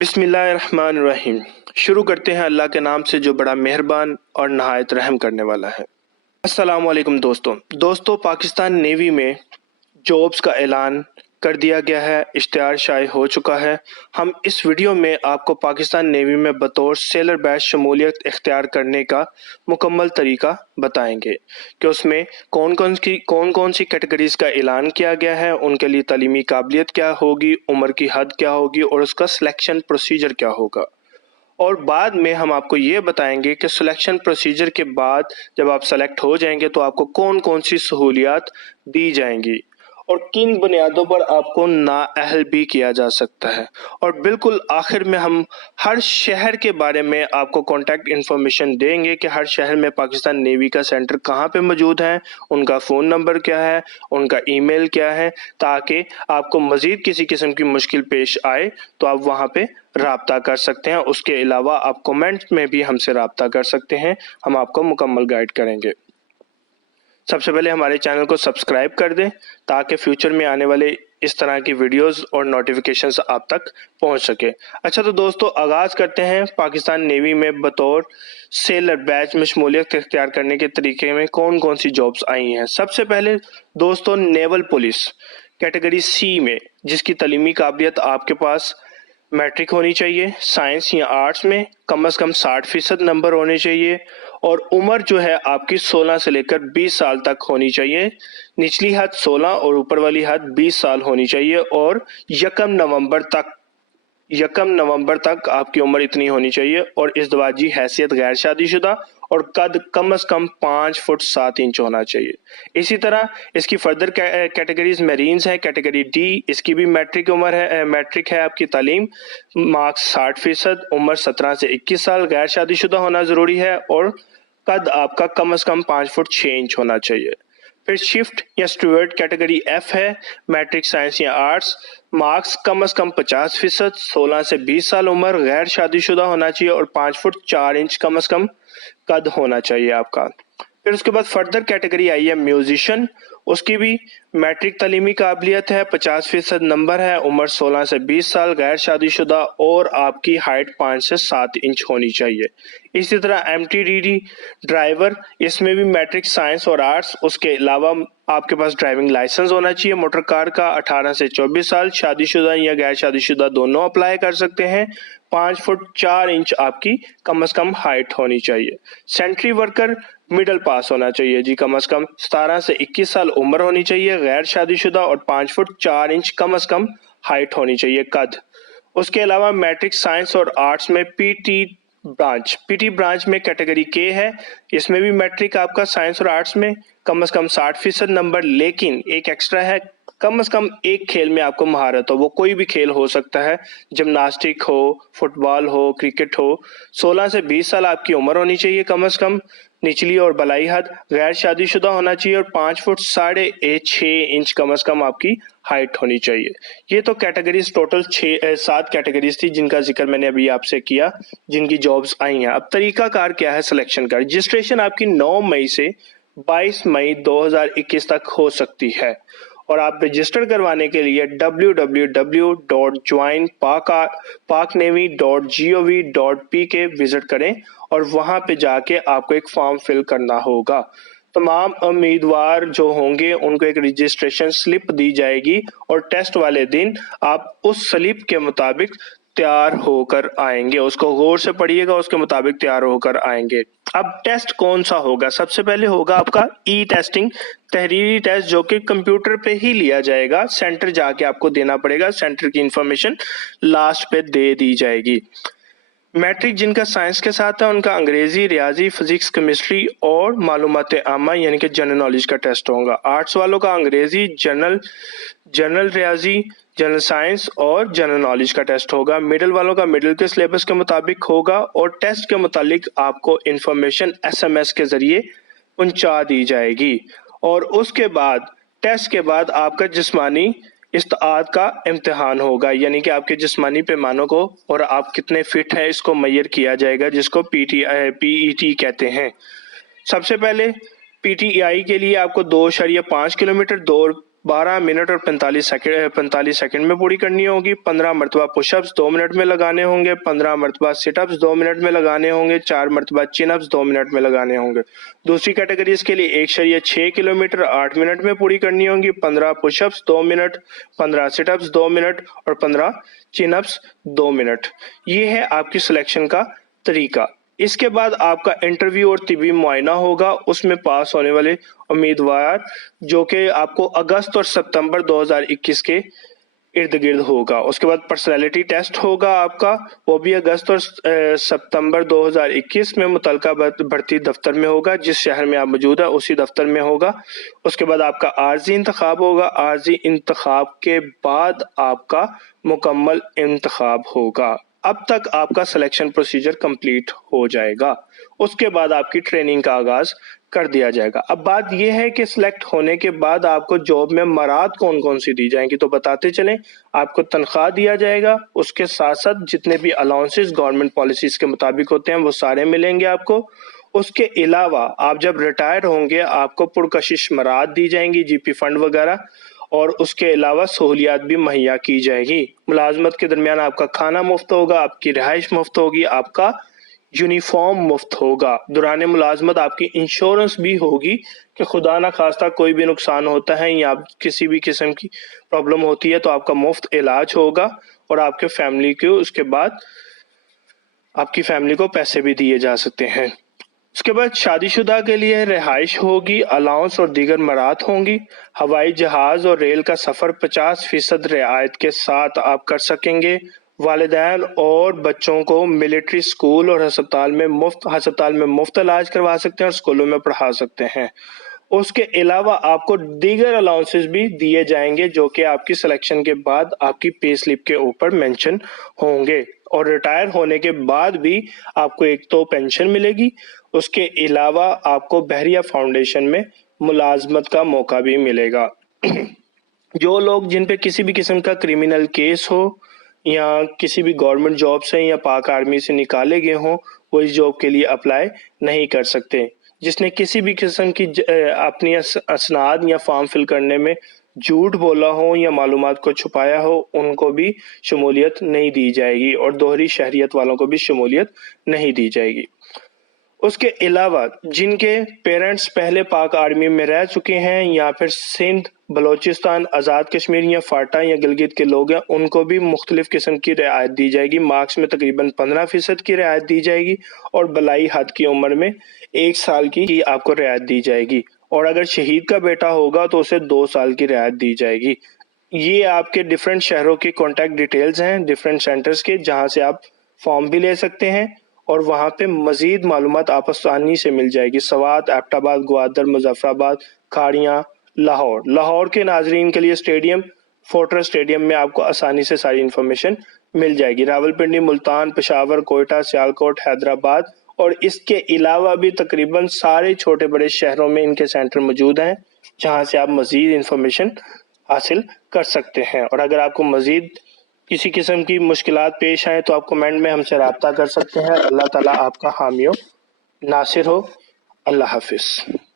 बिस्मिल्लाहिर्रहमानिर्रहीम। शुरू करते हैं अल्लाह के नाम से जो बड़ा मेहरबान और नहायत रहम करने वाला है। अस्सलामु अलैकुम दोस्तों, पाकिस्तान नेवी में जॉब्स का ऐलान कर दिया गया है, इश्तिहार शाये हो चुका है। हम इस वीडियो में आपको पाकिस्तान नेवी में बतौर सेलर बैच शमूलियत इख्तियार करने का मुकम्मल तरीका बताएंगे कि उसमें कौन कौन सी कैटेगरीज का ऐलान किया गया है, उनके लिए तालीमी काबिलियत क्या होगी, उम्र की हद क्या होगी और उसका सिलेक्शन प्रोसीजर क्या होगा। और बाद में हम आपको ये बताएंगे कि सिलेक्शन प्रोसीजर के बाद जब आप सेलेक्ट हो जाएंगे तो आपको कौन कौन सी सहूलियात दी जाएंगी और किन बुनियादों पर आपको नाअहल भी किया जा सकता है। और बिल्कुल आखिर में हम हर शहर के बारे में आपको कॉन्टैक्ट इन्फॉर्मेशन देंगे कि हर शहर में पाकिस्तान नेवी का सेंटर कहाँ पे मौजूद है, उनका फ़ोन नंबर क्या है, उनका ईमेल क्या है, ताकि आपको मज़ीद किसी किस्म की मुश्किल पेश आए तो आप वहाँ पे राब्ता कर सकते हैं। उसके अलावा आप कमेंट में भी हमसे राब्ता कर सकते हैं, हम आपको मुकम्मल गाइड करेंगे। सबसे पहले हमारे चैनल को सब्सक्राइब कर दें ताकि फ्यूचर में आने वाले इस तरह की वीडियोस और नोटिफिकेशंस आप तक पहुंच सके। अच्छा तो दोस्तों, आगाज़ करते हैं पाकिस्तान नेवी में बतौर सेलर बैच में शमूलियत इख्तियार करने के तरीके में कौन कौन सी जॉब्स आई हैं। सबसे पहले दोस्तों, नेवल पुलिस कैटेगरी सी में, जिसकी तालीमी काबिलियत आपके पास मैट्रिक होनी चाहिए, साइंस या आर्ट्स में कम से कम 60% नंबर होने चाहिए और उम्र जो है आपकी 16 से लेकर 20 साल तक होनी चाहिए। निचली हद 16 और ऊपर वाली हद 20 साल होनी चाहिए और यकम नवंबर तक आपकी उम्र इतनी होनी चाहिए और इज़दवाजी हैसियत गैर शादीशुदा और कद कम से कम 5 फुट 7 इंच होना चाहिए। इसी तरह इसकी फर्दर कैटेगरीज मेरीन्स है, कैटेगरी डी, इसकी भी मैट्रिक है आपकी तालीम, मार्क्स 60%, उम्र 17 से 21 साल, गैर शादीशुदा होना ज़रूरी है और कद आपका कम से कम 5 फुट 6 इंच होना चाहिए। फिर शिफ्ट या स्टूवर्ड कैटेगरी एफ है, मैट्रिक साइंस या आर्ट्स, मार्क्स कम से कम 50%, 16 से 20 साल उम्र, गैर शादीशुदा होना चाहिए और 5 फुट 4 इंच कम से कम कद होना चाहिए आपका। फिर उसके बाद फर्दर कैटेगरी आई है म्यूजिशियन, उसकी भी मैट्रिक तालीमी काबिलियत है, 50% नंबर है, उम्र 16 से 20 साल, गैर शादीशुदा और आपकी हाइट 5 से 7 इंच होनी चाहिए। इसी तरह MTDD ड्राइवर, इसमें भी मैट्रिक साइंस और आर्ट्स, उसके अलावा आपके पास ड्राइविंग लाइसेंस होना चाहिए मोटर कार का, 18 से 24 साल, शादीशुदा या गैर शादीशुदा दोनों अप्लाई कर सकते हैं। 5 फुट 4 इंच आपकी कम से कम हाइट होनी चाहिए। सेंट्री वर्कर मिडल पास होना चाहिए जी, कम से कम 17 से 21 साल उम्र होनी चाहिए, गैर शादीशुदा और 5 फुट 4 इंच कम से कम हाइट होनी चाहिए कद। उसके अलावा मैट्रिक साइंस और आर्ट्स में पीटी ब्रांच में कैटेगरी के है, इसमें भी मैट्रिक आपका साइंस और आर्ट्स में कम से कम 60% नंबर, लेकिन एक एक्स्ट्रा है, कम से कम एक खेल में आपको महारत हो, वो कोई भी खेल हो सकता है, जिम्नास्टिक हो, फुटबॉल हो, क्रिकेट हो। 16 से 20 साल आपकी उम्र होनी चाहिए कम से कम, निचली और बलाई हद, गैर शादीशुदा होना चाहिए और 5 फुट 6.5 इंच कम से कम आपकी हाइट होनी चाहिए। ये तो कैटेगरीज टोटल 7 कैटेगरीज थी जिनका जिक्र मैंने अभी आपसे किया, जिनकी जॉब्स आई हैं। अब तरीकाकार क्या है सिलेक्शन का। रजिस्ट्रेशन आपकी 9 मई से 22 मई 2021 तक हो सकती है और आप रजिस्टर करवाने के लिए www.joinpaknavy.gov.pk विजिट करें और वहां पे जाके आपको एक फॉर्म फिल करना होगा। तमाम उम्मीदवार जो होंगे उनको एक रजिस्ट्रेशन स्लिप दी जाएगी और टेस्ट वाले दिन आप उस स्लिप के मुताबिक तैयार होकर आएंगे। उसको गौर से पढ़िएगा, उसके मुताबिक तैयार होकर आएंगे। अब टेस्ट कौन सा होगा? सबसे पहले होगा आपका ई टेस्टिंग, तहरीरी टेस्ट, जो कि कंप्यूटर पे ही लिया जाएगा, सेंटर जाके आपको देना पड़ेगा, सेंटर की इंफॉर्मेशन लास्ट पे दे दी जाएगी। मैट्रिक जिनका साइंस के साथ है उनका अंग्रेजी, रियाजी, फिजिक्स, केमिस्ट्री और मालूमात आमा यानी कि जनरल नॉलेज का टेस्ट होगा। आर्ट्स वालों का अंग्रेजी, जनरल रियाजी, जनरल साइंस और जनरल नॉलेज का टेस्ट होगा। मिडिल वालों का मिडिल के सिलेबस के मुताबिक होगा और टेस्ट के मुतालिक आपको इंफॉर्मेशन SMS के जरिए पहुंचा दी जाएगी। और उसके बाद टेस्ट के बाद आपका जिस्मानी इस्ताद का इम्तिहान होगा, यानी कि आपके जिस्मानी पैमानों को और आप कितने फिट हैं इसको मैयर किया जाएगा, जिसको PET कहते हैं। सबसे पहले PTI के लिए आपको 2.5 किलोमीटर दौड़ 12 मिनट और 45 सेकंड में पूरी करनी होगी। 15 मरतबा पुशअप्स 2 मिनट में लगाने होंगे। 15 मरतबा सिटअप्स 2 मिनट में लगाने होंगे। 4 मरतबा चिनअप्स 2 मिनट में लगाने होंगे। दूसरी कैटेगरीज के लिए 1.6 किलोमीटर 8 मिनट में पूरी करनी होगी। 15 पुशअप्स 2 मिनट, 15 सिटअप्स 2 मिनट और 15 चिनअप्स 2 मिनट। ये है आपकी सिलेक्शन का तरीका। इसके बाद आपका इंटरव्यू और तिबी मुआयना होगा। उसमें पास होने वाले उम्मीदवार, जो कि आपको अगस्त और सितंबर 2021 के इर्द गिर्द होगा। उसके बाद पर्सनैलिटी टेस्ट होगा आपका, वो भी अगस्त और सितंबर 2021 में मुतलका भर्ती दफ्तर में होगा। जिस शहर में आप मौजूद है उसी दफ्तर में होगा। उसके बाद आपका आर्जी इंतखाब होगा। आर्जी इंतखाब के बाद आपका मुकम्मल इंतखाब होगा। अब तक आपका सिलेक्शन प्रोसीजर कंप्लीट हो जाएगा। उसके बाद आपकी ट्रेनिंग का आगाज कर दिया जाएगा। अब बात यह है कि सिलेक्ट होने के बाद आपको जॉब में मराद कौन कौन सी दी जाएंगी, तो बताते चलें। आपको तनख्वाह दिया जाएगा, उसके साथ साथ जितने भी अलाउंसेस गवर्नमेंट पॉलिसीज के मुताबिक होते हैं वो सारे मिलेंगे आपको। उसके अलावा आप जब रिटायर होंगे आपको पुरकशिश मराद दी जाएंगी, जीपी फंड वगैरह, और उसके अलावा सहूलियात भी मुहैया की जाएगी। मुलाजमत के दरमियान आपका खाना मुफ्त होगा, आपकी रिहाइश मुफ्त होगी, आपका यूनिफॉर्म मुफ्त होगा। दौरान मुलाजमत आपकी इंश्योरेंस भी होगी कि खुदा ना खास्ता कोई भी नुकसान होता है या किसी भी किस्म की प्रॉब्लम होती है तो आपका मुफ्त इलाज होगा और आपके फैमिली को उसके बाद आपकी फैमिली को पैसे भी दिए जा सकते हैं। उसके बाद शादीशुदा के लिए रिहाइश होगी, अलाउंस और दीगर मराहत होंगी। हवाई जहाज और रेल का सफर 50% रियायत के साथ आप कर सकेंगे। वालिदैन और बच्चों को मिलिट्री स्कूल और हस्पताल में मुफ्त इलाज करवा सकते हैं और स्कूलों में पढ़ा सकते हैं। उसके अलावा आपको दीगर अलाउंसेस भी दिए जाएंगे जो कि आपकी सिलेक्शन के बाद आपकी पे स्लिप के ऊपर मेंशन होंगे। और रिटायर होने के बाद भी आपको एक तो पेंशन मिलेगी, उसके अलावा आपको बहरिया फाउंडेशन में मुलाजमत का मौका भी मिलेगा। जो लोग जिन पे किसी भी किस्म का क्रिमिनल केस हो या किसी भी गवर्नमेंट जॉब से या पाक आर्मी से निकाले गए हों, वो इस जॉब के लिए अप्लाई नहीं कर सकते। जिसने किसी भी किस्म की अपनी असनाद या फॉर्म फिल करने में झूठ बोला हो या मालूमात को छुपाया हो, उनको भी शमूलियत नहीं दी जाएगी और दोहरी शहरियत वालों को भी शमूलियत नहीं दी जाएगी। उसके अलावा जिनके पेरेंट्स पहले पाक आर्मी में रह चुके हैं या फिर सिंध, बलोचिस्तान, आज़ाद कश्मीर या फाटा या गिलगित के लोग हैं, उनको भी मुख्तलिफ किस्म की रियायत दी जाएगी। मार्क्स में तकरीबन 15% की रियायत दी जाएगी और बलाई हद की उम्र में 1 साल की आपको रियायत दी जाएगी। और अगर शहीद का बेटा होगा तो उसे 2 साल की रियायत दी जाएगी। ये आपके डिफरेंट शहरों के कॉन्टैक्ट डिटेल्स हैं, डिफरेंट सेंटर्स के, जहां से आप फॉर्म भी ले सकते हैं और वहां पे मजीद मालूमात आप आसानी से मिल जाएगी। सवात, एबटाबाद, ग्वादर, मुजफ्फराबाद, खाड़ियाँ, लाहौर के नाजरीन के लिए स्टेडियम, फोर्ट्रेस स्टेडियम में आपको आसानी से सारी इंफॉर्मेशन मिल जाएगी। रावलपिंडी, मुल्तान, पेशावर, कोयटा, सियालकोट, हैदराबाद और इसके अलावा भी तकरीबन सारे छोटे बड़े शहरों में इनके सेंटर मौजूद हैं जहां से आप मजीद इंफॉर्मेशन हासिल कर सकते हैं। और अगर आपको मजीद किसी किस्म की मुश्किलात पेश आए तो आप कमेंट में हमसे रब्ता कर सकते हैं। अल्लाह ताला आपका हामी हो, नासिर हो। अल्लाह हाफिज।